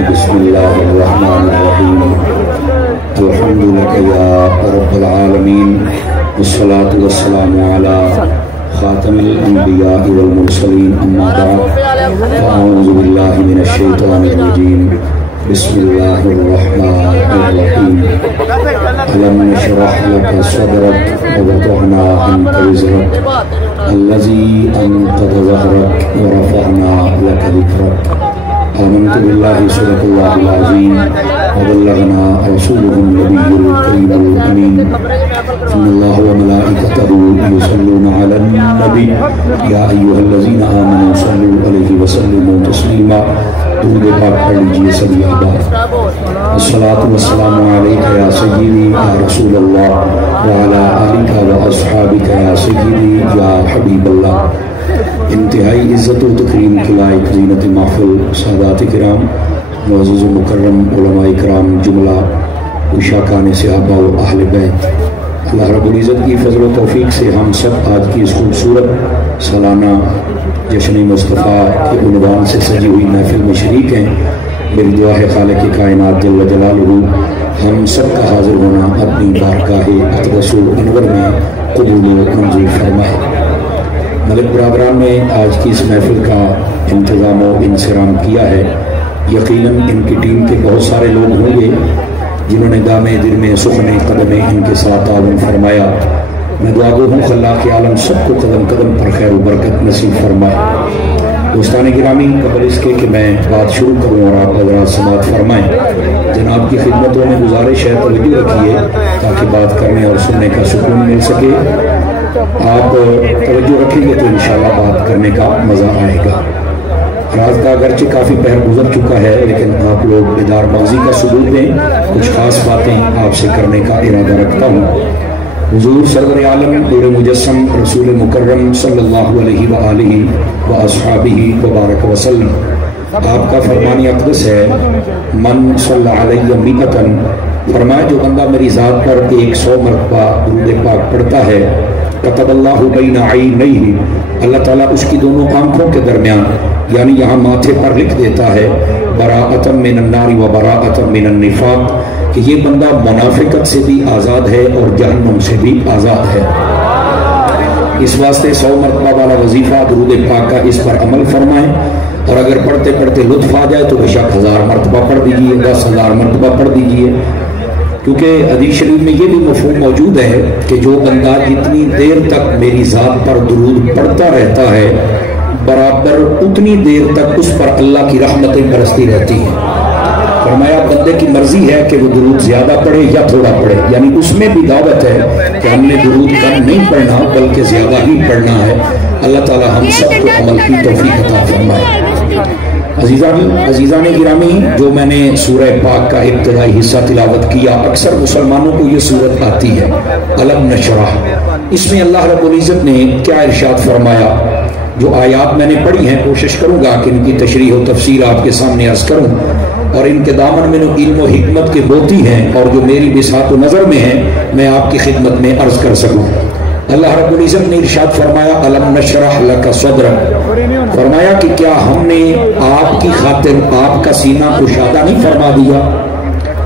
بسم اللہ الرحمن الرحیم الحمد لک یا رب العالمین والصلاة والسلام علی خاتم الانبیاء والمرسلین اما بعد فاعوذ باللہ من الشیطان الرجیم بسم اللہ الرحمن الرحیم الم نشرح لک صدرک ووضعنا عنک وزرک الذی انقض ظہرک ورفعنا لک ذکرک آمنت باللہ صدق اللہ العظیم وبلغنا رسوله النبی الکریم الامین ان اللہ وملائکته یصلون علی النبی یا ایها الذین آمنوا صلوا علیہ وسلموا تسلیما درود پاک پڑھ لیجئے سبھی احباب الصلاۃ والسلام علیک یا سیدی یا رسول اللہ وعلی آلک واصحابک یا سیدی یا حبیب اللہ انتہائی عزت و تکریم کے لائق زینت محفل سادات کرام معزز و مکرم علماء کرام جملہ اشاکان صحابہ و اہل بیت اللہ رب العزت کی فضل و توفیق سے ہم سب آج کی اس خوبصورت سالانہ جشن مصطفیٰ کے عنوان سے سجی ہوئی محفل میں شریک ہیں میری دعا ہے خالق کائنات جل جلالہ ہم سب کا حاضر ہونا اپنی بارگاہ اقدس و انور میں قبول و منظور فرمائے ملک برادران نے آج کی اس محفل کا انتظام و انصرام کیا ہے یقیناً ان کی ٹیم کے بہت سارے لوگ ہوں گے جنہوں نے دامے دل میں سخنے قدمیں ان کے ساتھ تعاون فرمایا میں دعا گو ہوں خلاق عالم سب کو قدم قدم پر خیر و برکت نصیب فرمائے دوستان گرامی قبل اس کے کہ میں بات شروع کروں اور آپ حضرات سماعت فرمائیں جناب کی خدمتوں میں گزارش ہے توجہ رکھیے تاکہ بات کرنے اور سننے کا سکون مل سکے آپ توجہ رکھیں گے تو انشاءاللہ بات کرنے کا مزہ آئے گا رات کا اگرچہ کافی پہر گزر چکا ہے لیکن آپ لوگ بیدار بازی کا ثبوت دیں کچھ خاص باتیں آپ سے کرنے کا ارادہ رکھتا ہوں حضور صدر عالم نور مجسم رسول مکرم صلی اللہ علیہ وآلہ واصحابہ وبارک وسلم آپ کا فرمان اقدس ہے من صلی علیہ مئتن فرمایا جو بندہ میری ذات پر 100 مرتبہ درود پاک پڑھتا ہے کتب اللہ بین عینیہ اللہ تعالیٰ اس کی دونوں آنکھوں کے درمیان یعنی یہاں ماتھے پر لکھ دیتا ہے براءۃ من النار و براءۃ من النفاق کہ یہ بندہ منافقت سے بھی آزاد ہے اور جہنم سے بھی آزاد ہے اس واسطے 100 مرتبہ والا وظیفہ درود پاک کا اس پر عمل فرمائیں اور اگر پڑھتے پڑھتے لطف آ جائے تو بے شک 1000 مرتبہ پڑھ دیجئے 10,000 مرتبہ پڑھ دیجئے کیونکہ حدیث شریف میں یہ بھی مفہوم موجود ہے کہ جو بندہ جتنی دیر تک میری ذات پر درود پڑھتا رہتا ہے برابر اتنی دیر تک اس پر اللہ کی رحمتیں برستی رہتی ہیں فرمایا بندے کی مرضی ہے کہ وہ درود زیادہ پڑھے یا تھوڑا پڑھے یعنی اس میں بھی دعوت ہے کہ ہم نے درود کم نہیں پڑھنا بلکہ زیادہ ہی پڑھنا ہے اللہ تعالی ہم سب کو عمل کی توفیق عطا فرمائے عزیزان گرامی جو میں نے سورہ پاک کا ابتدائی حصہ تلاوت کیا اکثر مسلمانوں کو یہ صورت آتی ہے الم نشرح اس میں اللہ رب العزت نے کیا ارشاد فرمایا جو آیات میں نے پڑھی ہیں کوشش کروں گا کہ ان کی تشریح و تفسیر آپ کے سامنے عرض کروں اور ان کے دامن میں علم و حکمت کے موتی ہیں اور جو میری بساط و نظر میں ہیں میں آپ کی خدمت میں عرض کر سکوں اللہ رب العزت نے ارشاد فرمایا الم نشرح لک صدرک فرمایا کہ کیا ہم نے آپ کی خاطر آپ کا سینہ کشادہ نہیں فرما دیا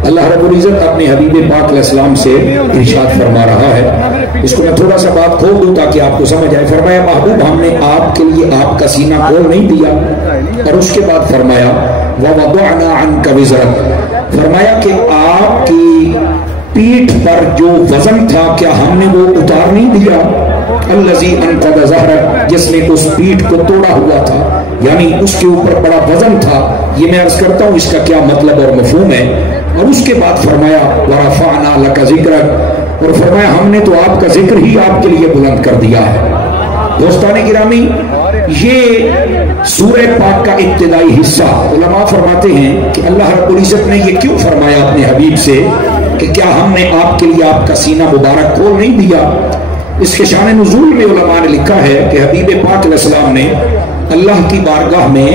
اللہ رب العزت اپنے حبیب پاک علیہ السلام سے ارشاد فرما رہا ہے اس کو میں تھوڑا سا بات کھول دوں تاکہ آپ کو سمجھ آئے فرمایا محبوب ہم نے آپ کے لیے آپ کا سینہ کھول نہیں دیا اور اس کے بعد فرمایا وَوَضَعْنَا عَنْكَ وِزْرَكَ فرمایا کہ آپ کی پیٹھ پر جو وزن تھا کیا ہم نے وہ اتار نہیں دیا الذی انقض ظہرک جس نے اس پیٹھ کو توڑا ہوا تھا یعنی اس کے اوپر بڑا وزن تھا یہ میں عرض کرتا ہوں اس کا کیا مطلب اور مفہوم ہے اور اس کے بعد فرمایا ورفعنا لک ذکرک اور فرمایا ہم نے تو آپ کا ذکر ہی آپ کے لیے بلند کر دیا ہے دوستان گرامی یہ سورہ پاک کا ابتدائی حصہ علماء فرماتے ہیں کہ اللہ رب العزت نے یہ کیوں فرمایا اپنے حبیب سے کہ کیا ہم نے آپ کے لیے آپ کا سینہ مبارک کھول نہیں دیا اس کے شان نزول میں علماء نے لکھا ہے کہ حبیب پاک علیہ السلام نے اللہ کی بارگاہ میں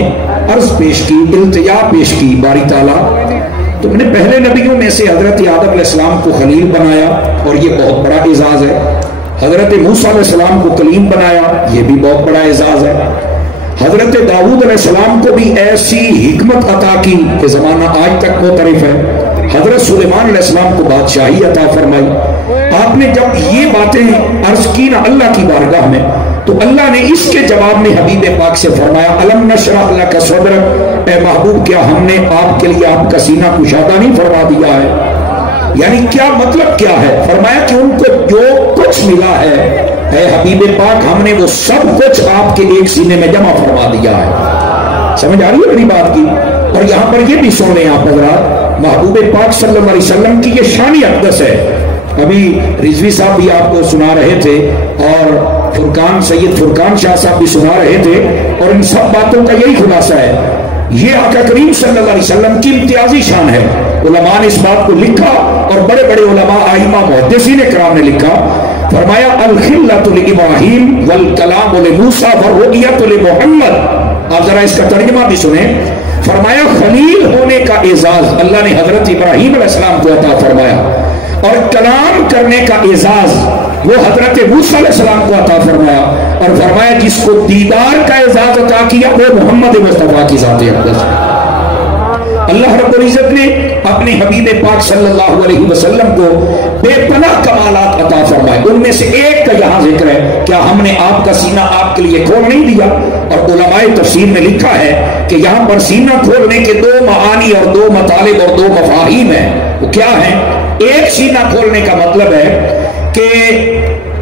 عرض پیش کی التجا پیش کی باری تعالیٰ تو میں نے پہلے نبیوں میں سے حضرت آدم علیہ السلام کو خلیل بنایا اور یہ بہت بڑا اعزاز ہے حضرت موسیٰ علیہ السلام کو کلیم بنایا یہ بھی بہت بڑا اعزاز ہے حضرت داؤد علیہ السلام کو بھی ایسی حکمت عطا کی کہ زمانہ آج تک معترف ہے. حضرت سلیمان علیہ السلام کو بادشاہی عطا فرمائی. آپ نے جب یہ باتیں عرض کی نا اللہ کی بارگاہ میں تو اللہ نے اس کے جواب میں حبیب پاک سے فرمایا الم نشرح لک صدرک، اے محبوب کیا ہم نے آپ کے لیے آپ کا سینہ کشادہ نہیں فرما دیا ہے؟ یعنی کیا مطلب کیا ہے؟ فرمایا کہ ان کو جو کچھ ملا ہے اے حبیب پاک ہم نے وہ سب کچھ آپ کے ایک سینے میں جمع فرما دیا ہے. سمجھ آ رہی ہے میری بات کی؟ اور یہاں پر یہ بھی سن لیں آپ حضرات، محبوب پاک صلی اللہ علیہ وسلم کی یہ شان اقدس ہے. ابھی رضوی صاحب بھی آپ کو سنا رہے تھے اور سید فرقان شاہ صاحب بھی سنا رہے تھے، اور ان سب باتوں کا یہی خلاصہ ہے. یہ آقا کریم صلی اللہ علیہ وسلم کی امتیازی شان ہے. علماء نے اس بات کو لکھا اور بڑے بڑے علماء ائمہ محدثین کرام نے لکھا. فرمایا الخلۃ لابراہیم والکلام لموسیٰ والرؤیۃ لمحمد. آپ ذرا اس کا ترجمہ بھی سنیں. فرمایا خلیل ہونے کا اعزاز اللہ نے حضرت ابراہیم علیہ السلام کو عطا فرمایا، اور کلام کرنے کا اعزاز وہ حضرت موسیٰ علیہ السلام کو عطا فرمایا، اور فرمایا جس کو دیدار کا اعزاز عطا کیا وہ محمد مصطفیٰ کی ذات اقدس. اللہ رب العزت نے اپنے حبیب پاک صلی اللہ علیہ وسلم کو بے پناہ کمالات عطا فرمائے. ان میں سے ایک کا یہاں ذکر ہے، کیا ہم نے آپ کا سینہ آپ کے لیے کھول نہیں دیا؟ اور علماء تفسیر میں لکھا ہے کہ یہاں پر سینہ کھولنے کے دو معانی اور دو مطالب اور دو مفاہیم ہیں. وہ کیا ہیں؟ ایک سینہ کھولنے کا مطلب ہے کہ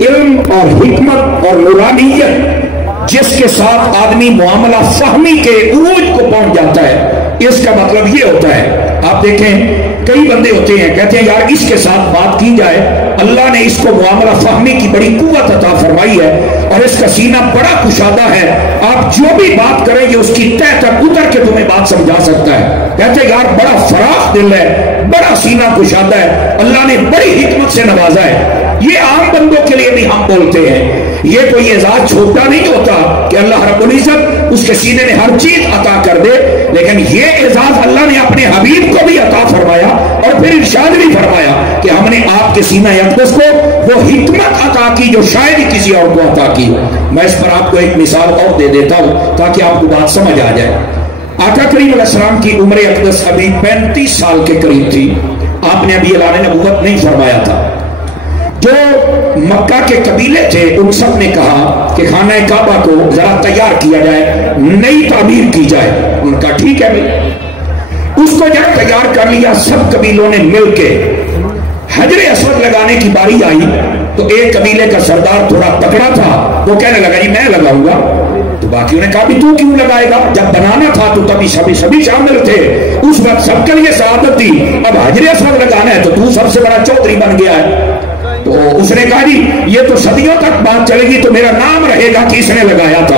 علم اور حکمت اور نورانیت جس کے ساتھ آدمی معاملہ فہمی کے عروج کو پہنچ جاتا ہے، اس کا مطلب یہ ہوتا ہے. آپ دیکھیں کئی بندے ہوتے ہیں کہتے ہیں یار اس کے ساتھ بات کی جائے، اللہ نے اس کو معاملہ فہمی کی بڑی قوت عطا فرمائی ہے اور اس کا سینہ بڑا کشادہ ہے، آپ جو بھی بات کریں یہ اس کی تہ تک اتر کے تمہیں بات سمجھا سکتا ہے. کہتے ہیں یار بڑا فراخ دل ہے، بڑا سینہ کشادہ ہے، اللہ نے بڑی حکمت سے نوازا ہے. یہ عام بندوں کے لیے بھی ہم بولتے ہیں. یہ کوئی اعزاز چھوٹا نہیں ہوتا کہ اللہ رب العزت اس کے سینے میں ہر چیز عطا کر دے، لیکن یہ اعزاز اللہ نے اپنے حبیب کو بھی عطا فرمایا اور پھر ارشاد بھی فرمایا کہ ہم نے آپ کے سینہ اقدس کو وہ حکمت عطا کی جو شاید ہی کسی اور کو عطا کی. میں اس پر آپ کو ایک مثال اور دے دیتا ہوں تاکہ آپ کو بات سمجھ آ جائے. آقا کریم علیہ السلام کی عمر اقدس ابھی 35 سال کے قریب تھی. آپ نے ابھی اعلان نبوت نہیں فرمایا تھا. جو مکہ کے قبیلے تھے ان سب نے کہا کہ خانہ کعبہ کو ذرا تیار کیا جائے، نئی تعمیر کی جائے. ان کا ٹھیک ہے بھائی. اس کو جب تیار کر لیا سب قبیلوں نے مل کے حجر اسود لگانے کی باری آئی تو ایک قبیلے کا سردار تھوڑا تکڑا تھا، وہ کہنے لگا جی میں لگاؤں گا. تو باقیوں نے کہا بھی تو کیوں لگائے گا؟ جب بنانا تھا تو تبھی سبھی شامل تھے، اس وقت سب کے لیے سعادت تھی. اب حجر اسود لگانا ہے تو سب سے بڑا چودھری بن گیا ہے. تو اس نے کہا جی یہ تو صدیوں تک بات چلے گی تو میرا نام رہے گا کہ اس نے لگایا تھا.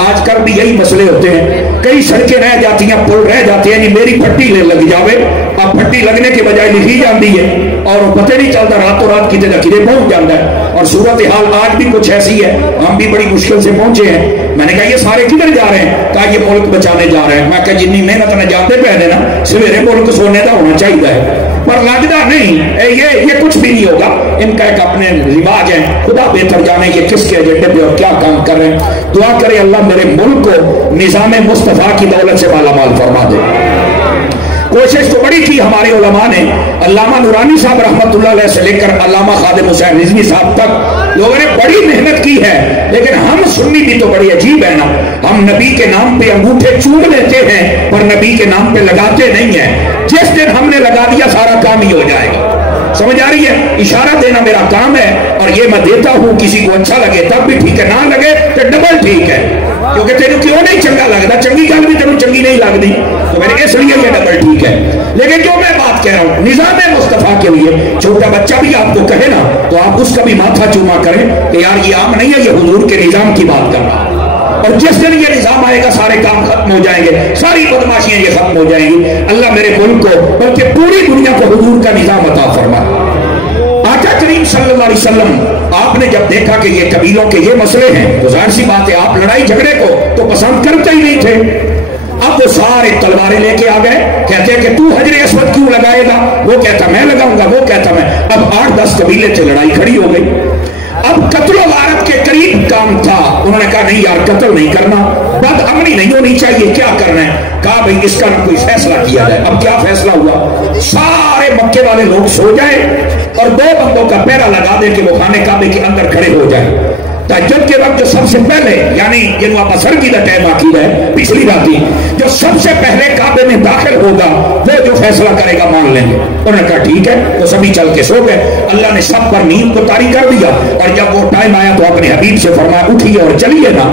آج کل بھی یہی مسئلے ہوتے ہیں، کئی سڑکیں رہ جاتی ہیں، پل رہ جاتے ہیں، جی میری پھٹی لگ جاوے. اب پھٹی لگنے کے بجائے لکھی جاتی ہے اور پتہ نہیں چلتا راتوں رات کتنے نہ کتنے پہنچ جاتا ہے. اور صورتحال آج بھی کچھ ایسی ہے، ہم بھی بڑی مشکل سے پہنچے ہیں. میں نے کہا یہ سارے کدھر جا رہے ہیں؟ کہا یہ ملک بچانے جا رہے ہیں. میں کہا جتنی محنت نہ جاتے پہنے نا سویرے ملک سونے کا ہونا چاہیے ہے، پر لگتا نہیں یہ کچھ بھی نہیں ہوگا. ان کا ایک اپنے رواج ہے، خدا بہتر جانے یہ کس کے ایجنڈے پہ اور کیا کام کر رہے ہیں. دعا کرے اللہ میرے ملک کو نظام مصطفیٰ کی دولت سے مالا مال فرما دے. کوشش تو بڑی کی ہمارے علماء نے. علامہ نورانی صاحب رحمت اللہ علیہ سے لے کر علامہ خادم حسین رضوی صاحب تک لوگوں نے بڑی محنت کی ہے. لیکن ہم سنی بھی تو بڑی عجیب ہے نا، ہم نبی کے نام پہ انگوٹھے چوم لیتے ہیں پر نبی کے نام پہ لگاتے نہیں ہیں. جس دن ہم نے لگا دیا سارا کام ہی ہو جائے گا. سمجھ آ رہی ہے؟ اشارہ دینا میرا کام ہے اور یہ میں دیتا ہوں. کسی کو اچھا لگے تب بھی ٹھیک ہے، نہ لگے تو ڈبل ٹھیک ہے، کیونکہ تیرے کیوں نہیں چنگا لگتا، چنگی گل بھی تیرے چنگی نہیں لگتی تو میرے اس لیے یہ ڈبل ٹھیک ہے. لیکن جو میں بات کہہ رہا ہوں نظام مصطفیٰ کے لیے، چھوٹا بچہ بھی آپ کو کہے نا تو آپ اس کا بھی ماتھا چوما کریں کہ یار یہ عام نہیں ہے، یہ حضور کے نظام کی بات کرنا. اور جس دن یہ نظام آئے گا سارے کام ختم ہو جائیں گے، ساری بدماشیاں یہ ختم ہو جائیں گی. اللہ میرے ملک کو بلکہ پوری دنیا کو حضور کا نظام عطا فرمائے. آقا کریم صلی اللہ علیہ وسلم آپ نے جب دیکھا کہ یہ قبیلوں کے یہ مسئلے ہیں تو ظاہر سی بات ہے آپ لڑائی جھگڑے کو تو پسند کرتے ہی نہیں تھے. اب وہ سارے تلواریں لے کے آ گئے، کہتے ہیں کہ تو حجر اسود کیوں لگائے گا؟ وہ کہتا میں لگاؤں گا، وہ کہتا میں. اب 8-10 قبیلے سے لڑائی کھڑی ہو گئی. अब कत्लो गारत के करीब काम था। उन्होंने कहा नहीं यार कत्ल नहीं करना, बदअमनी नहीं होनी चाहिए, क्या करना है? कहा भाई इसका ना कोई फैसला किया जाए। अब क्या फैसला हुआ? सारे मक्के वाले लोग सो जाए और 2 बंदों का पहरा लगा दे कि वो खाने काबे के अंदर खड़े हो जाए। तहज्जुद के वक्त जो सबसे पहले, यानी जिन असर की टाइम आखिर है पिछली राती, जो सबसे पहले काबे में दाखिल होगा वो जो फैसला करेगा मान लेंगे। उन्होंने कहा ठीक है, तो सभी चल के सो गए। अल्लाह ने सब पर नींद को तारी कर दिया और जब वो टाइम आया तो अपने हबीब से फरमाया उठिए और चलिए ना।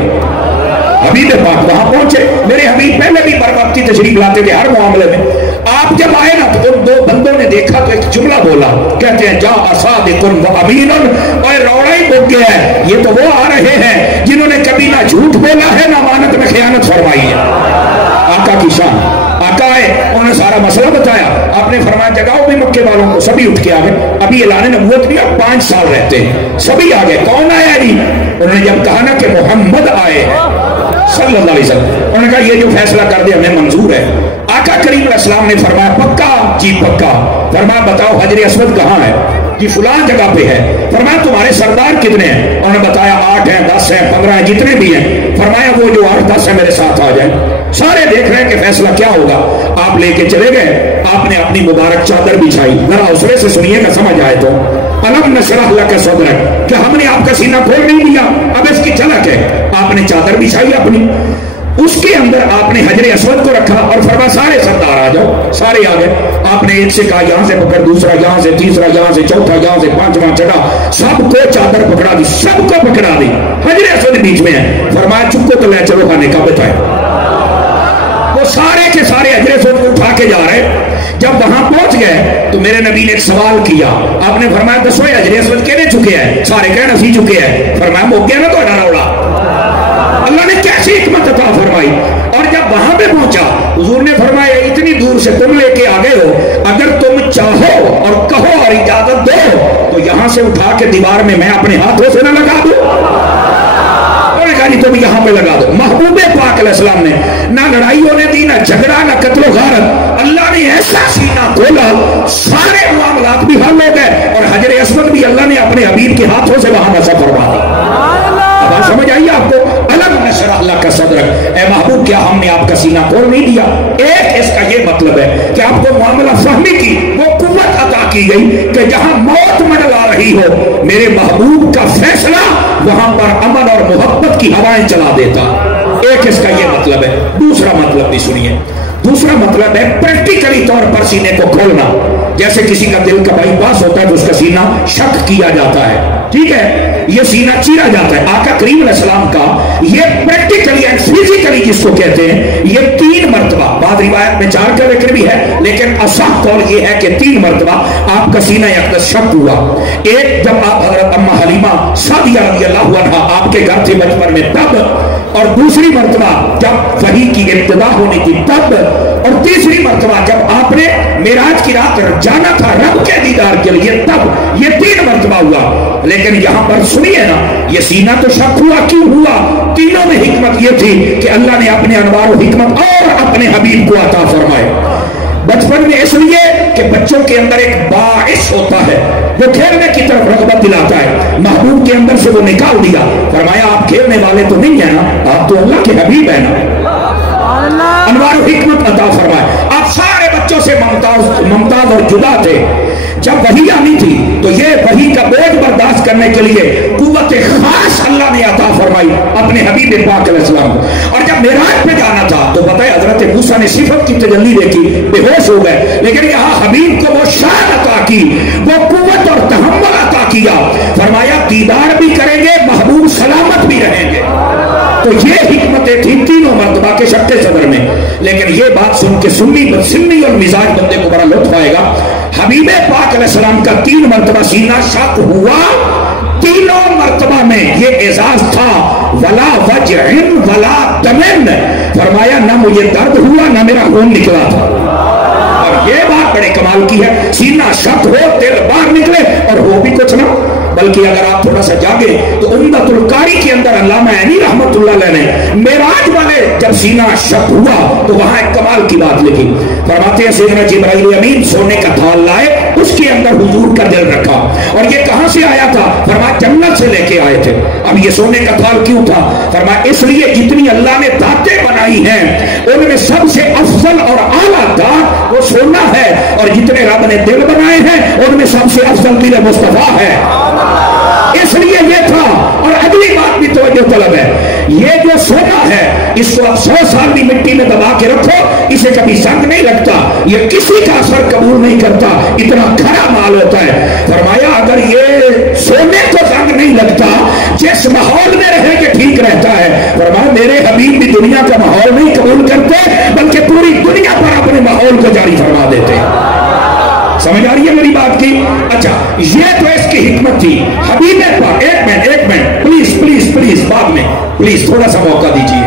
हबीब पाक वहां पहुंचे। मेरे हबीब पहले भी बरबत्ती तशरीफ लाते थे हर मामले में। आप जब आए ना तो उन 2 बंदों ने देखा तो एक जुमला बोला, कहते हैं जा असादिकुन व अमीनुन, और रौड़ा ही बुक गया है, ये तो वो आ रहे हैं जिन्होंने कभी ना झूठ बोला है ना मानत में खयानत फरमाई है। आका की शान। आका आए, उन्होंने सारा मसला बताया। आपने फरमाया जगाओ भी मक्के वालों को। सभी उठ के आ गए। अभी ऐलान नबूवत भी अब 5 साल रहते हैं। सभी आ गए। कौन आया जी? उन्होंने जब कहा ना कि मोहम्मद आए हैं सल्लल्लाहु अलैहि वसल्लम, उन्होंने कहा ये जो फैसला कर दे हमें मंजूर है। आका करीम अलैहिस्सलाम ने फरमाया पक्का? जी पक्का। फरमाया बताओ हजर अस्वद कहाँ है? जी फुलान जगह पे है। फरमाया तुम्हारे सरदार कितने हैं? उन्होंने बताया 8 हैं, 10 हैं, 15 हैं, जितने भी हैं। फरमाया वो जो 8-10 है मेरे साथ आ जाए। सारे देख रहे हैं कि फैसला क्या होगा। आप लेके चले गए। आपने अपनी मुबारक चादर बिछाई। जरा उसरे से सुनिएगा समझ आए तो। अलम नशरह लक सदरक, क्या हमने आपका सीना खोल नहीं दिया? अब इसकी झलक है। आपने चादर बिछाई अपनी, उसके अंदर आपने हजर अस्वद को रखा और फरमाया सारे सरदार आ जाओ। सारे आ गए। आपने एक से कहा यहां से पकड़, दूसरा यहां से, तीसरा यहां से, चौथा यहां से, 5वां चढ़ा, सबको चादर पकड़ा दी, सबको पकड़ा दी। हजर अस्वद बीच में है। फरमाया चुपको तो ले चलो खाने का बताए। वो सारे के सारे हजर अस्वद को उठा के जा रहे। जब वहां पहुंच गए तो मेरे नबी ने एक सवाल किया। आपने फरमाया दसो हजर अस्वद कहने चुके हैं? सारे कहना सी चुके हैं। फरमाया हो गया ना तो रौला। अल्लाह ने कैसी हिकमत अता फरमाई। और जब वहां पे पहुंचा हुजूर ने फरमाया इतनी दूर से तुम लेके आ गए हो, अगर तुम चाहो और कहो और इजाजत दो तो यहां से उठा के दीवार में मैं अपने हाथों से न लगा दूं। तुम यहां पे लगा दो। महबूबे पाक अलैहिस्सलाम ने ना लड़ाई होने दी, ना झगड़ा, ना कत्लो गारत। अल्लाह ने ऐसा सीना खोला, सारे मामलात भी हल हो गए और हजर अस्वद भी अल्लाह ने अपने हबीब के हाथों से वहां मसा फरमा दी। अब समझ आइए आपको? अलग नशरह लक सदरक, ए महबूब क्या हमने आपका सीना खोल नहीं दिया? एक इसका ये मतलब है कि आपको मामला फहमी की वो कुव्वत अता की गई कि जहां मौत मंडला रही हो, मेरे महबूब का फैसला वहां पर अमन और मोहब्बत की हवाएं चला देता। एक इसका ये मतलब है। दूसरा मतलब भी सुनिए। दूसरा मतलब है प्रैक्टिकली तौर पर सीने को खोलना। जैसे किसी का दिल का बाईपास होता है तो उसका सीना शक किया जाता है, ठीक है, ये सीना चीरा जाता है। आका करीम अलैहिस्सलाम का ये प्रैक्टिकली एंड फिजिकली जिसको कहते हैं, ये 3 मरतबा, बाद रिवायत में 4 का जिक्र भी है, लेकिन असह कौल ये है कि 3 मरतबा आपका सीना यकदस शक हुआ। एक जब आप हजरत अम्मा हलीमा सादिया रज़ियल्लाहु अन्हा आपके घर थे बचपन में तब, और दूसरी मरतबा जब वही की इब्तिदा होनी थी तब, और तीसरी मरतबा जब आपने मेराज की रात जाना था रब के दीदार के लिए तब। ये 3 मरतबा हुआ। लेकिन यहां पर सुनिए ना, ये सीना तो शक हुआ। क्यों हुआ? तीनों में हिकमत ये थी कि अल्लाह ने अपने अनवार और हिकमत और अपने हबीब को अता फरमाए। बचपन में इसलिए कि बच्चों के अंदर एक बाइस होता है, वो खेलने की तरफ रगबत दिलाता है। महबूब के अंदर से वो निकाल दिया। फरमाया आप खेलने वाले तो नहीं है ना, आप तो अल्लाह के हबीब है ना। अनवार हिकमत अता फरमाए। आप सारे बच्चों से ममताज और जुदा थे। जब वही आनी थी तो ये वही का बोझ बर्दाश्त करने के लिए कुव्वत खास अल्लाह ने अता फरमाई अपने हबीब पाक अलैहिस्सलाम को। और जब मेराज पे जाना था तो बताया हजरत मूसा ने सिफत की तजल्ली देखी, बेहोश हो गए, लेकिन यहाँ हबीब को वो शान अता की, वो कुव्वत और तहम्मुल अता किया। फरमाया दीदार भी करेंगे, महबूब सलामत भी रहेंगे। तो ये हिकमतें थी तीनों मर्तबा के शक्के सदर में। लेकिन ये बात सुन के सुन्नी और मिजाज बंदे को बड़ा लुत्फ आएगा। हबीब पाक अलैहिस्सलाम का 3 मरतबा सीना शक हुआ। तीनों मरतबा में ये एजाज था, वला वजहिन वला दमन। फरमाया ना मुझे दर्द हुआ ना मेरा खून निकला था। और और ये बात बड़े कमाल की है, सीना शक हो, दिल बाहर निकले और हो भी कुछ ना। बल्कि अगर आप थोड़ा सा जागे तो उम्दतुल कारी के अंदर अल्लामा ऐनी रहमतुल्लाह अलैह ने मेराज वाले जब सीना शक हुआ तो वहां एक कमाल की बात लिखी। फरमाते हैं सैयदना जिब्राइल अमीन सोने का थाल लाए, उसके अंदर हुजूर का दिल रखा। और ये कहां से आया था? फरमाया जन्नत से लेके आए थे। अब ये सोने का थाल क्यों था? फरमाया इसलिए जितनी अल्लाह ने दातें बनाई हैं उनमें सबसे अफजल और आला दात वो सोना है, और जितने रब ने दिल बनाए हैं उनमें सबसे अफजल दिल मुस्तफा है, इसलिए ये था। और अगली बात भी तवज्जो तलब है, ये जो सोना है इसको आप 100 साल भी मिट्टी में दबा के रखो, इसे कभी जंग नहीं लगता, ये किसी का असर कबूल नहीं करता, इतना खरा माल होता है। फरमाया अगर ये सोने को जंग नहीं लगता, जिस माहौल में रहे के ठीक रहता है, फरमाया मेरे हबीब भी दुनिया का माहौल नहीं कबूल करते बल्कि पूरी दुनिया पर अपने माहौल को जारी फरमा देते। समझ आ रही है मेरी बात की? अच्छा, ये तो इसकी हिकमत थी। हबीब पर एक मिनट प्लीज प्लीज प्लीज, बाद में प्लीज थोड़ा सा मौका दीजिए।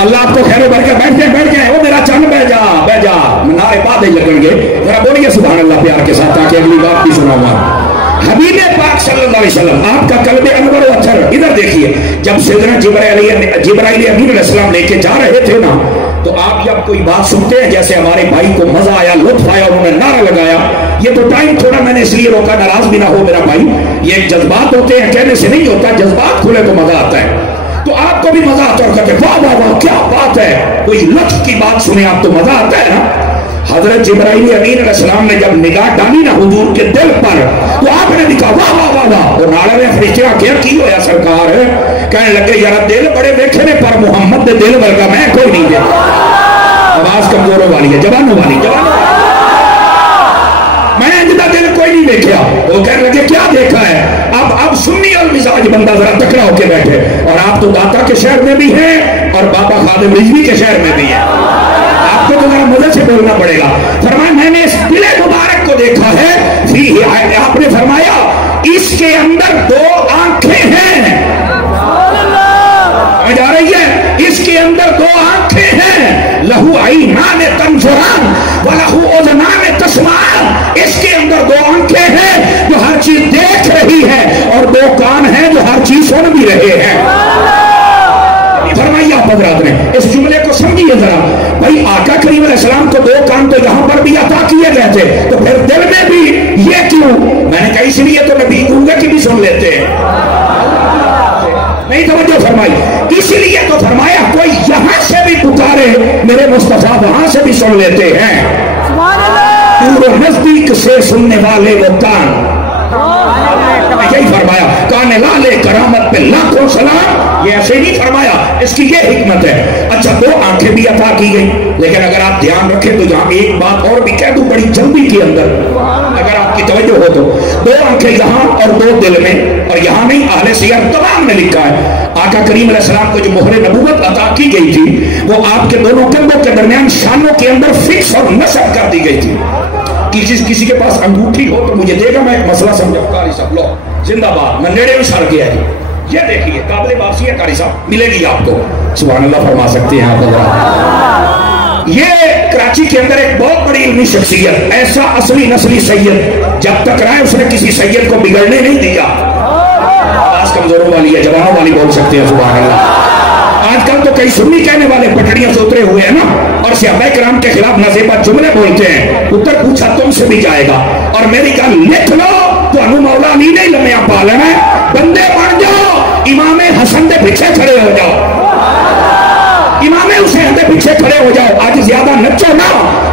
अल्लाह आपको खैर बरकत। बैठ जाए वो मेरा चंद, बह जा नारे बाद ही लगेंगे, जरा बोलिए सुभान अल्लाह प्यार के साथ, ताकि अगली बात भी सुनाऊंगा। हबीब पाक सल्लल्लाहु अलैहि वसल्लम आपका कल्बे अनवर व अथर, इधर देखिए, जब सैयदना जिब्राइल अमीन अलैहिस्सलाम लेके जा रहे थे ना, तो आप जब कोई बात सुनते हैं, जैसे हमारे भाई को मजा आया, लुत्फ आया, उन्होंने नारा लगाया, ये तो टाइम थोड़ा मैंने इसलिए रोका, नाराज भी ना हो मेरा भाई, ये जज्बात होते हैं, कहने से नहीं होता, जज्बात खुले तो मजा आता है। तो आपको भी मजा आता है, कहते वाह वाह वाह क्या बात है, कोई लुत्फ की बात सुने आप तो मजा आता है ना। हजरत जिब्राइल अमीन अलैहिस्सलाम ने जब निगाह डाली ना हुजूर के दिल पर, तो आपने लिखा वाह वाह वाह वाह। और नाले में फरिश्ते क्या की होया सरकार, कहने लगे यार दिल बड़े देखे ने पर मुहम्मद के दिल वर्गा मैं कोई नहीं देखा। आवाज कमजोरों वाली है, जवानों वाली, मैं जिंदा दिल कोई नहीं देखा। वो कहने लगे क्या देखा है? अब सुन्नी और मिजाज बंदा जरा तकड़ा होके बैठे, और आप तो दाता के शहर में भी हैं और बाबा खादिम रिजवी के शहर में भी है, आपको तो जरा मदद से बोलना पड़ेगा। फरमाया मैंने इस दिल मुबारक को देखा है, आपने फरमाया इसके अंदर 2 आंखें हैं, समझ आ रही है? इसके अंदर 2 आंखें हैं, लहू ऐनान तंजुरान व लहू उज़नान तस्माअन, इसके अंदर 2 आंखें हैं जो हर चीज देख रही है, और 2 कान हैं जो हर चीज सुन भी रहे हैं। फरमाइए आप हज़रात ने इस जुमले को समझिए जरा, भाई आका करीम अलैहिस्सलाम को 2 कान तो यहां पर भी अता किए गए थे, तो फिर दिल में भी ये क्यों? मैंने कहा इसलिए तो नबी गूंगे की भी सुन लेते हैं, नहीं तवज्जो फरमाई, इसीलिए तो फरमाया कोई यहां से भी पुकारे मेरे मुस्तफा वहां से भी सुन लेते हैं। पूरे नजदीक से सुनने वाले वो कान, यही फरमाया कान लाले करामत पे लाखों सलाम, ये ऐसे नहीं फरमाया, इसकी ये हिकमत है। अच्छा 2 आंखें भी अता की गई, लेकिन अगर आप ध्यान रखें तो यहाँ एक बात और भी कह दूं बड़ी जल्दी के अंदर, अगर आपकी तवज्जो हो तो 2 आंखें यहाँ और 2 दिल में, और यहाँ नहीं अहले सियर तमाम ने लिखा है आका करीम अलैहिस्सलाम को जो मोहरे नबूवत अता की गई थी वो आपके दोनों कंधों के दरमियान शानों के अंदर फिक्स और नस्ब कर दी गई थी। किसी के पास अंगूठी हो तो मुझे देगा, मैं एक मसला समझा। कारी साहब लो जिंदाबाद, मैं नेड़े में सर गया है, ये देखिए काबिल वापसी है कारी साहब, मिलेगी आपको, सुभान अल्लाह फरमा सकते हैं आप। ये कराची के अंदर एक बहुत बड़ी इल्मी शख्सियत, ऐसा असली नस्ली सैयद, जब तक रहे उसने किसी सैयद को बिगड़ने नहीं दिया। आवाज कमजोरों वाली है, जवानों वाली बोल सकते हैं सुभान अल्लाह। आजकल तो कई सुन्नी कहने वाले पटड़ियां से उतरे हुए हैं ना, और सहाबाए किराम के खिलाफ नज़ेबा जुमले बोलते हैं, उत्तर पूछा तुमसे भी जाएगा, और मेरी गल लिख लो, तो मौला अली ने लम्या पा लेना है, बंदे बन जाओ, इमाम हसन के पीछे खड़े हो जाओ, इमाम हुसैन के पीछे खड़े हो जाओ। आज ज्यादा नचो ना,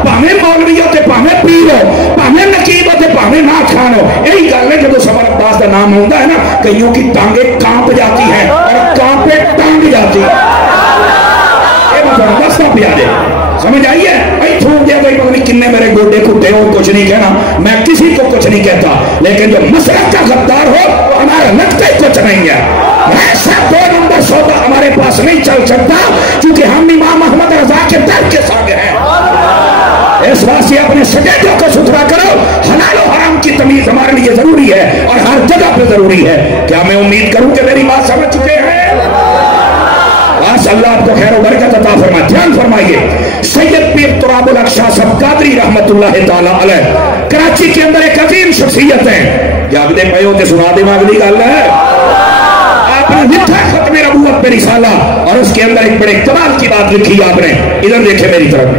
भावे मौलवी हो, भावे पीर हो, भावे नकीब हो, भावे ना खान हो, यही गल है। जब सबर अब्बास का नाम होता है ना, कईयों की टांगे कांप जाती है और कांपे टांग जाती है, दस्ता प्यारे समझ आइए भाई। थूक दिया भाई पता नहीं किन्ने मेरे गोडे कुटे हो, कुछ नहीं कहना, मैं किसी को कुछ नहीं कहता, लेकिन जो मसलक का गद्दार हो तो हमारा लगता ही कुछ नहीं है। ऐसा 2 नंबर सौदा हमारे पास नहीं चल सकता, क्योंकि हम इमाम अहमद रजा के दर के साथ हैं। इस बात से अपने सजेदों को सुथरा करो, हलाल और हराम की तमीज हमारे लिए जरूरी है और हर जगह पे जरूरी है। क्या मैं उम्मीद करूं कि मेरी बात समझ चुके हैं? बस अल्लाह आपको खैर व बरकत अता फरमाए। ध्यान फरमाइए, सैयद पीर तुराबुल हक शाह साहब कादरी रहमतुल्लाह तआला अलैह कराची के अंदर एक अजीम शख्सियत है। जागदे पे हो तो सुना दे अगली गल है। आपने लिखा खत्म नबूवत पे रिसाला और उसके अंदर एक बड़े कमाल की बात लिखी आपने। इधर देखे मेरी तरफ,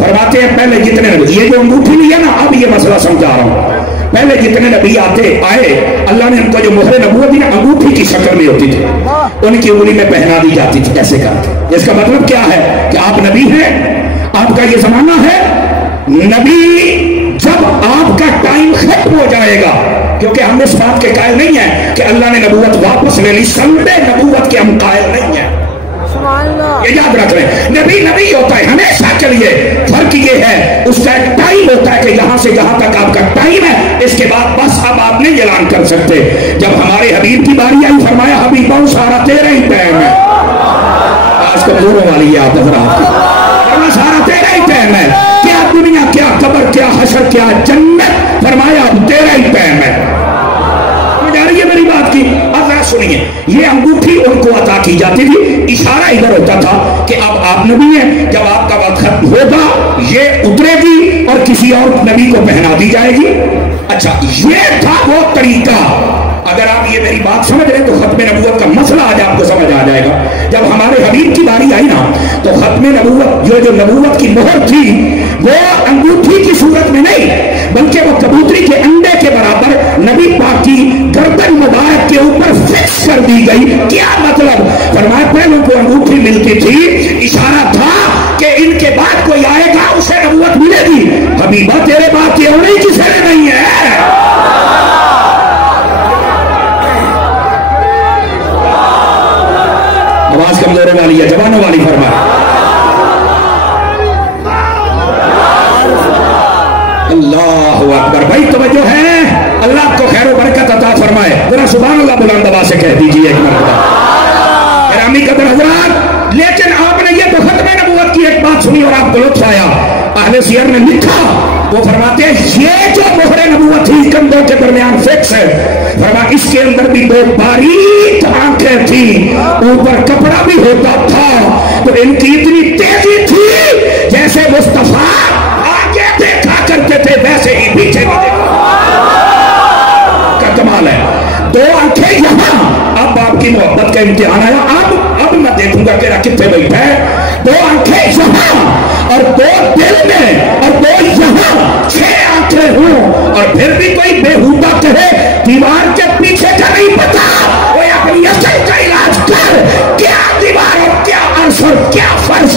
फरमाते हैं पहले जितने नबी, ये जो अंगूठी ली है ना, अब ये मसला समझा रहा हूं। पहले जितने नबी आए अल्लाह ने उनको जो मोहरे नबूवत ना अंगूठी की शक्ल में होती थी, उनकी उंगली में पहना दी जाती थी ऐसे करके। इसका मतलब क्या है कि आप नबी हैं, आपका ये जमाना है। नबी जब आपका टाइम खत्म हो जाएगा, क्योंकि हम इस बात के कायल नहीं है कि अल्लाह ने नबूवत वापस ले ली, संबे नबूवत के हम कायल नहीं है, ये याद रख लें। नबी नबी होता है हमेशा के लिए, फर्क ये है उसका एक टाइम होता है कि यहां से जहां तक आपका टाइम है, इसके बाद बस अब आप नहीं ऐलान कर सकते। जब हमारे हबीब की बारी आई, फरमाया हबीबों सारा तेरा ही टाइम है। आज कमजोरों वाली है आप आपकी, सारा तेरा ही टाइम है। क्या दुनिया, क्या कब्र, क्या हशर, क्या जन्नत, फरमाया अब तेरा ही टाइम है। समझ आ रही है मेरी बात की? सुनिए, ये अंगूठी उनको अता की जाती थी, इशारा इधर होता था कि अब आप नबी हैं, जब आपका वक्त खत्म होगा ये उतरेगी और किसी और नबी को पहना दी जाएगी। अच्छा, ये था वो तरीका। अगर आप ये मेरी बात समझ रहे हैं तो खत्म नबूवत का मसला आज आपको समझ आ जाएगा। जब हमारे हबीब की बारी आई ना, तो खत्म नबूवत जो नबूवत की मोहर थी वो अंगूठी की सूरत में नहीं, बल्कि वो कबूतरी के अंडे के बराबर नबी पाक की गर्दन मुबारक के ऊपर फिक्स कर दी गई। क्या मतलब? फरमाया पहले को अंगूठी मिलती थी, इशारा था कि इनके बाद कोई आएगा उसे नबूवत मिलेगी। हबीबा तेरे बात ये होनी किसी ने नहीं है। आवाज कमजोरों वाली है, जवानों वाली फरमाए। अल्लाह अकबर। भाई तवज्जो है, अल्लाह को खैर व बरकत अता फरमाए। जरा सुभान अल्लाह बुलंद आवाज से कह दीजिए एक मरतबा। ग्रामी कदर हजरात, लेकिन आपने ये तो खत्म नबूवत की एक बात सुनी और आपको लुत्फ आया। अहले सियर ने लिखा, वो फरमाते हैं ये जो मोहरे नबूवत थी कंधों के दरमियान फिक्स है, फरमा इसके अंदर भी दो बारीक आंखें थी, ऊपर कपड़ा भी होता था, तो इनकी इतनी तेजी थी जैसे मुस्तफा आगे देखा करते थे वैसे ही पीछे भी देखा। का कमाल है। दो आंखें यहां, अब आपकी मोहब्बत का इम्तिहान आया। अब मैं देखूंगा तेरा कितने बैठा है। दो आंखें यहां और दो दिल में और दो यहां, 6 आंखें हों और फिर भी कोई बेहुदा कहे दीवार के पीछे का नहीं पता, वो अपनी असल का इलाज कर। क्या दीवार और क्या अर्श और क्या फर्श,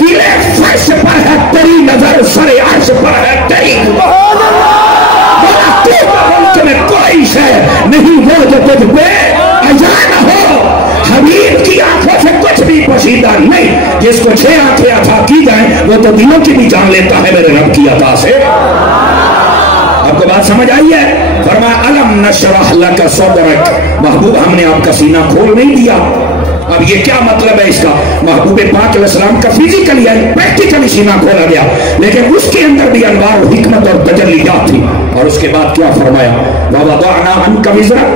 गीले फर्श पर है तेरी नजर, सरे अर्श पर है तेरी मुल्क में कोई शय नहीं वो जो तुझ पे अजान हो। हबीब की आंखों से कुछ भी पोशीदा नहीं। जिसको 6 आंखें अता की जाए वो तो दिलों की भी जान लेता है मेरे रब की अता से। आपको बात समझ आई है? फरमाया अलम नशरह लका सदरक, महबूब हमने आपका सीना खोल नहीं दिया। अब ये क्या मतलब है इसका? महबूब पाक अलैहिस्सलाम का फिजिकली प्रैक्टिकली सीना खोला गया, लेकिन उसके अंदर भी अनवार हिकमत और तजल्लियात थी। और उसके बाद क्या फरमाया? ववदअना अन्का विज़रक,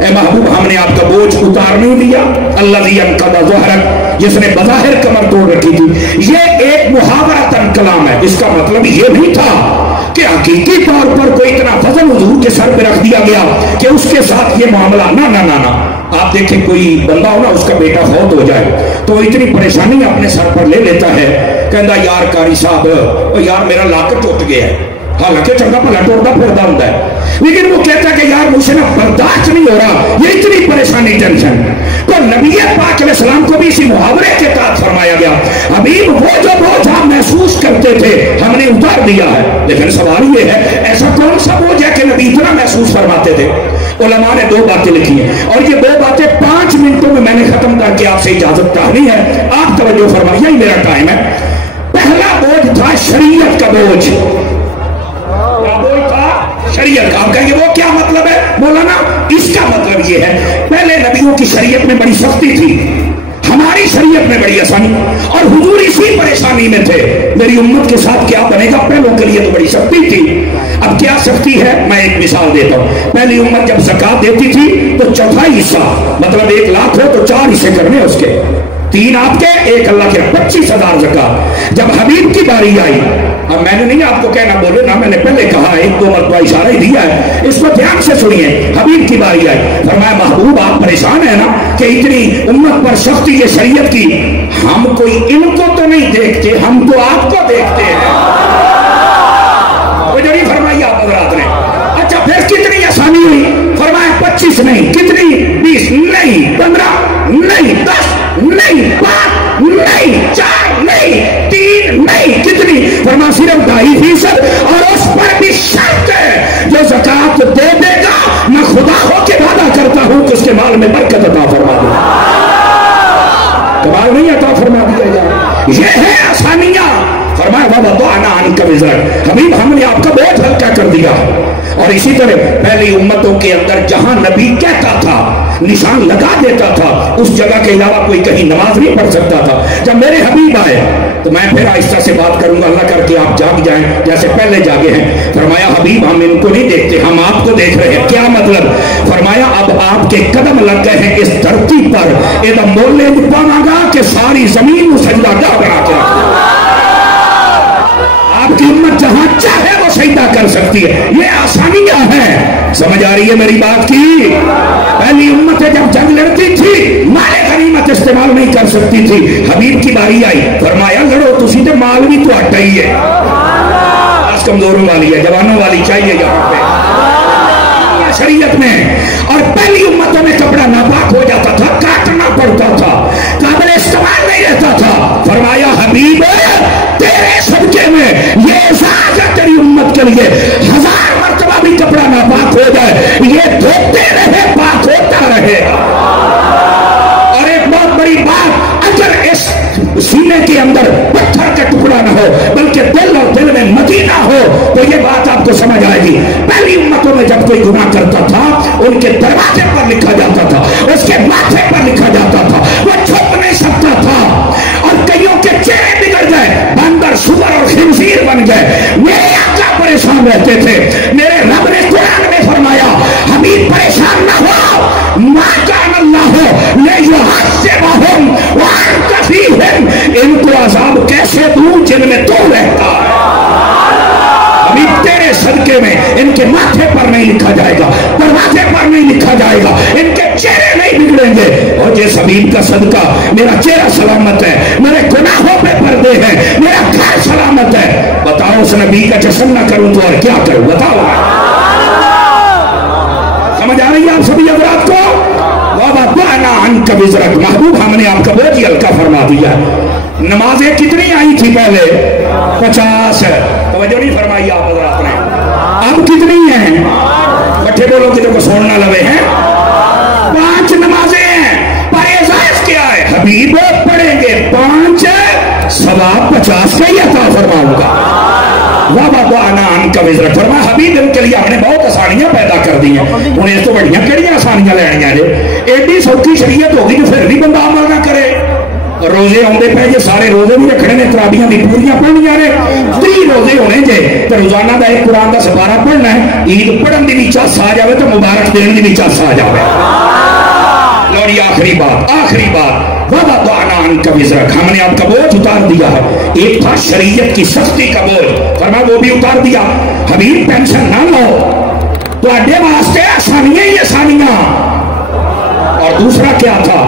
ए महबूब हमने आपका बोझ उतार नहीं दिया। अल्लज़ी अनक़ज़ ज़हरक, जिसने बज़ाहिर कमर तोड़ रखी थी। ये एक मुहावरतन कलाम है। इसका मतलब ये नहीं था कि हकीकी तौर पर कोई इतना फजल हुजूर के सर पे रख दिया गया कि उसके साथ ये मामला ना ना ना ना। आप देखें कोई बंदा हो ना, उसका बेटा फौत हो जाए तो इतनी परेशानी अपने सर पर ले लेता है, कहता यार कारी साहब यार मेरा लाक टूट गया है। हालांकि चंगा भला टूटता फिरता होता है, लेकिन वो कहता कि यार मुझसे ना बर्दाश्त नहीं हो रहा, ये इतनी परेशानी टेंशन। तो नबी पाक अलैहिस्सलाम को भी इसी मुहावरे के तहत फरमाया गया, हबीब वो जो बोझ आप महसूस करते थे हमने उतार दिया है। लेकिन सवाल ये है, ऐसा कौन सा बोझ है कि नबी इतना महसूस फरमाते थे? उलमा ने 2 बातें लिखी हैं और ये 2 बातें 5 मिनटों में मैंने खत्म करके आपसे इजाजत चाहनी है। आप तवज्जो फरमाइए, यही मेरा टाइम है। पहला बोझ था शरीयत का बोझ। शरीयत का, आप कहेंगे वो क्या मतलब है मौलाना? इसका मतलब ये है, पहले नबियों की शरीयत में बड़ी सख्ती थी, हमारी शरीयत में बड़ी आसानी, और हुजूर इसी परेशानी में थे मेरी उम्मत के साथ क्या बनेगा। पहलों के लिए तो बड़ी सख्ती थी, अब क्या सख्ती है? मैं एक मिसाल देता हूं। पहली उम्मत जब ज़कात देती थी तो 1/4 हिस्सा, मतलब 1 लाख हो तो 4 हिस्से करने उसके। 3 आपके 1 अल्लाह के, 25,000 ज़कात। जब हबीब की बारी आई, अब मैंने नहीं आपको कहना बोले ना, मैंने पहले कहा 1-2 मरतबा इशारा ही दिया है, इसको ध्यान से सुनिए। हबीब की बारी आई, फरमाया महबूब आप परेशान है ना कि इतनी उम्मत पर सख्ती है शरीयत की, हम कोई इनको तो नहीं देखते, हम तो आपको देखते हैं। वो जो नहीं फरमाई आप हज़रात ने। अच्छा फिर कितनी आसानी हुई? फरमाया 25 नहीं, कितनी? 20 नहीं, 15 नहीं, 10 नहीं, 5 नहीं, 4 नहीं, 3 नहीं, कितनी? फरमाया सिर्फ 2.5%, और उस पर भी शर्त है जो ज़कात दे देगा मैं खुदा हो के वादा करता हूं कि उसके माल में बरकत अता फरमा दूंगा। कमाल नहीं अता फरमा दिया जाए। ये है आसानियां। फरमाया बाबा तो आना आन का विजर, हबीब हमने आपका बहुत हल्का कर दिया। और इसी तरह पहली उम्मतों के अंदर जहां नबी कहता था, निशान लगा देता था, उस जगह के अलावा कोई कहीं नमाज नहीं पढ़ सकता था। जब मेरे हबीब आए तो मैं फिर आहिस्ता से बात करूंगा, अल्लाह करके आप जाग जाएं जैसे पहले जागे हैं। फरमाया हबीब हम इनको नहीं देखते, हम आपको देख रहे हैं। क्या मतलब? फरमाया अब आपके कदम लग गए हैं इस धरती पर, एकदम बोले पावागा कि सारी जमीन सजदा बना के आपकी उम्मत जहां चाहे वो सजदा कर सकती है। ये आसानियां हैं। समझ आ रही है मेरी बात की? पहली उम्मतें जब जंग लड़ती थी माले गनीमत इस्तेमाल नहीं कर सकती थी। हबीब की बारी आई, फरमाया लड़ो तुसी तो माल भी तो अट्टा ही है, आज कमजोरों वाली है, जवानों वाली चाहिए यहाँ पे शरीयत में। और पहली उम्मतों में कपड़ा नापाक हो जाता था, काटना पड़ता था, काबिल इस्तेमाल नहीं रहता था। फरमाया हबीब तेरे सदके में ये इजाजत है तेरी उम्मत के लिए, 1000 मरतबा भी कपड़ा नापाक हो जाए ये धोते रहे, पाक होता रहे। और एक बहुत बड़ी बात, अगर इस सीने के अंदर पत्थर का टुकड़ा ना हो बल्कि दिल और दिल में मदीना हो तो ये बात आपको समझ आएगी। पहली उम्मतों में जब कोई गुनाह करता था उनके दरवाजे पर लिखा जाता था, उसके माथे पर लिखा जाता था, वो छुप नहीं सकता था। और कईयों के चेहरे बिगड़ गए, बंदर सुअर और खिंजीर बन गए। मेरे आका परेशान रहते थे। मेरे रब ने कुरान में फरमाया हबीब परेशान ना हो, मां का अल्लाह हो ले जो हास्य बाहुम वान कफीहिम, इनको अजाब कैसे दूं जिनमें तू रहता है। अभी तेरे सदके में इनके माथे पर नहीं लिखा जाएगा, दरवाजे पर नहीं लिखा जाएगा, इनके चेहरे नहीं बिगड़ेंगे। और जिस हबीब का सदका मेरा चेहरा सलामत है, मेरे गुनाहों पे पर्दे हैं, मेरा घर सलामत है, बताओ उस नबी का जश्न न करूं तो और क्या करूं? बताओ। समझ आ रही है आप सभी हज़रात को? महबूब हमने आपका बहुत ही हल्का फरमा दिया। नमाजें कितनी आई थी पहले? 50। तवज्जो नहीं फरमाई आप हज़रात ने। अब कितनी हैं? कट्ठे बोलो कि तो सोना लवे हैं। 5 नमाजें हैं। पर एजाज क्या है? हबीब पढ़ेंगे 5, सवाब 50 का ही अता फरमाऊंगा। फरमा हबीब के लिए हमने बहुत आसानियां पैदा कर दी हैं। उन्हें तो बड़िया कड़िया आसानियां लैनियां जे, एडी सौखी शरीयत होगी तो फिर भी बंदा अमल ना करे। रोजे आते पे जे, सारे रोजे भी रखने ने, तराबियां भी पूरियां पढ़नियां ने, 30 रोजे होने जे, तो रोजाना का एक कुरान का सपारा पढ़ना है। ईद पढ़न की भी चस आ जाए तो मुबारक देने की भी चस आ जाए। लौड़ी आखिरी बात हमने आपका बोझ उतार दिया है। एक था शरीयत की सख्ती का बोझ, फरमा वो भी उतार दिया। हबीब पेंशन ना लो तो अड्डे वास्ते आसानियां ही आसानियां। और दूसरा क्या था?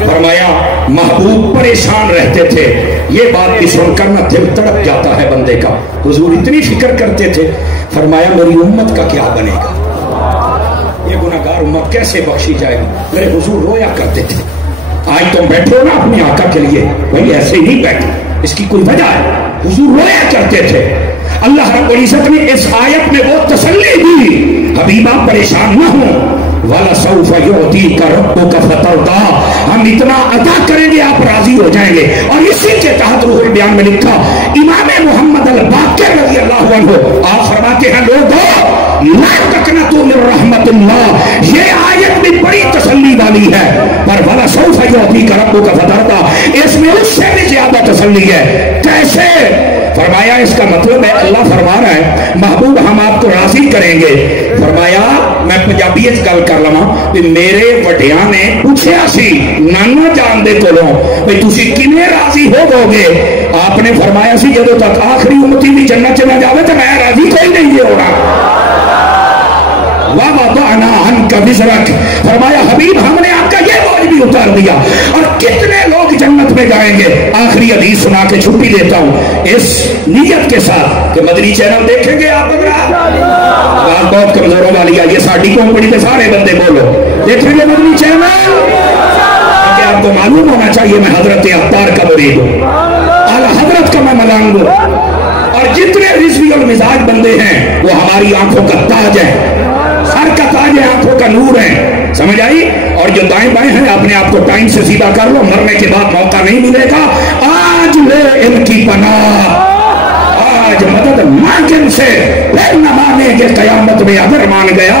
फरमाया महबूब परेशान रहते थे। ये बात भी सुनकर ना दिल तड़प जाता है बंदे का। हुजूर इतनी फिक्र करते थे। फरमाया मेरी उम्मत का क्या बनेगा, ये गुनाहगार उम्मत कैसे बख्शी जाएगी? मेरे हुजूर रोया करते थे। आज तुम बैठे हो ना अपने आका के लिए, भाई ऐसे ही नहीं बैठे, इसकी कोई वजह है। हुजूर रोया करते थे। अल्लाह रब्बुल इज्जत ने इस आयत में वो तसल्ली दी, हबीबा परेशान न हो, वाला सौफ युअतीका रब्बुका फतरदा, हम इतना अता करेंगे आप राजी हो जाएंगे। और इसी के तहत रूहुल बयान में लिखा, इमाम मोहम्मद अल बाकिर रज़ी अल्लाह अन्हु आप फरमाते हैं लोगों ला तकनतू मिन रहमतिल्लाह, ये आयत भी बड़ी तसल्ली वाली है। पर वाला सौफ युअतीका रब्बुका फतरदा, इसमें उससे भी ज्यादा तसल्ली है। कैसे? फरमाया इसका मतलब है अल्लाह फरमा रहा है महबूब हम आपको राजी करेंगे। फरमाया मैं पंजाबी गल कर लवा भी मेरे वड्डियां ने पूछया सी नाना जान दे कोलों भी तुसी किवें राजी होवोगे। आपने फरमाया सी जदों तक आखिरी उम्मती भी जन्नत च ना जावे तो मैं राजी कोई नहीं होना। फरमाया हबीब हमने आपका ये बोझ भी उतार दिया। और कितने लोग जन्नत में जाएंगे। आखिरी हदीस सुना के छुट्टी देता हूं इस नीयत के साथ कि मदनी चैनल देखेंगे आप। बात बहुत कमजोरों वाली है, ये साड़ी कंपनी के सारे बंदे बोलो देखेंगे मदनी चैनल। आपको मालूम होना चाहिए मैं हजरत अत्तार का मुरीद हूं, आला हजरत का मैं मलांग हूं। और जितने रिजवी और मिजाज बंदे हैं वो हमारी आंखों का ताज है, सर का ताज है, आंखों का नूर है। समझ आई? और जो दाएं बाएं हैं अपने आप को टाइम से सीधा कर लो, मरने के बाद मौका नहीं मिलेगा। आज ले इनकी पनाह, आज मदद मांग इनसे, फिर न मानेंगे कयामत में अगर मान गया।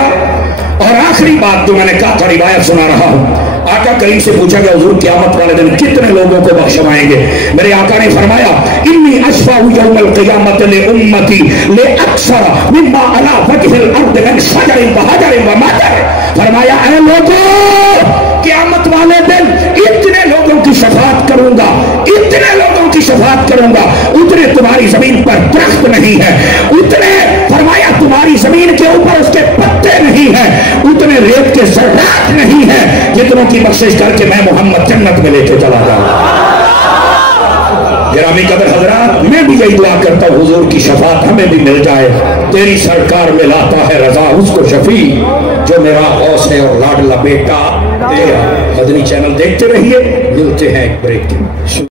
और आखिरी बात जो मैंने कहा था रिवायत सुना रहा हूं। आका करीम से पूछा गया हुजूर क़यामत वाले दिन कितने लोगों को बख्शवाएंगे। मेरे आका ने फरमाया इन्नी अशफाउ यौमल क़ियामत ले उम्मती ले अक्सर मिम्मा अला वजहिल अर्द मिन शजरिन व हजरिन व मदर। फरमाया ऐ लोगों क़यामत वाले दिन इतने लोगों की शफाअत करूंगा, इतने लोगों की शफाअत करूंगा, उतने तुम्हारी जमीन पर दरख्त नहीं है, उतने फरमाया तुम्हारी जमीन के ऊपर उसके पत्ते नहीं है, उतने रेत के ज़र्रात नहीं है जितनों की बख्शिश करके मैं मोहम्मद जन्नत में लेके चला जाऊं। गिरामी कदर हजरात मैं भी यही दुआ करता हूं हुजूर की शफाअत हमें भी मिल जाए। तेरी सरकार में लाता है रजा उसको शफी जो मेरा गौस है और लाडला बेटा तेरा। मदनी चैनल देखते रहिए, मिलते हैं एक ब्रेक।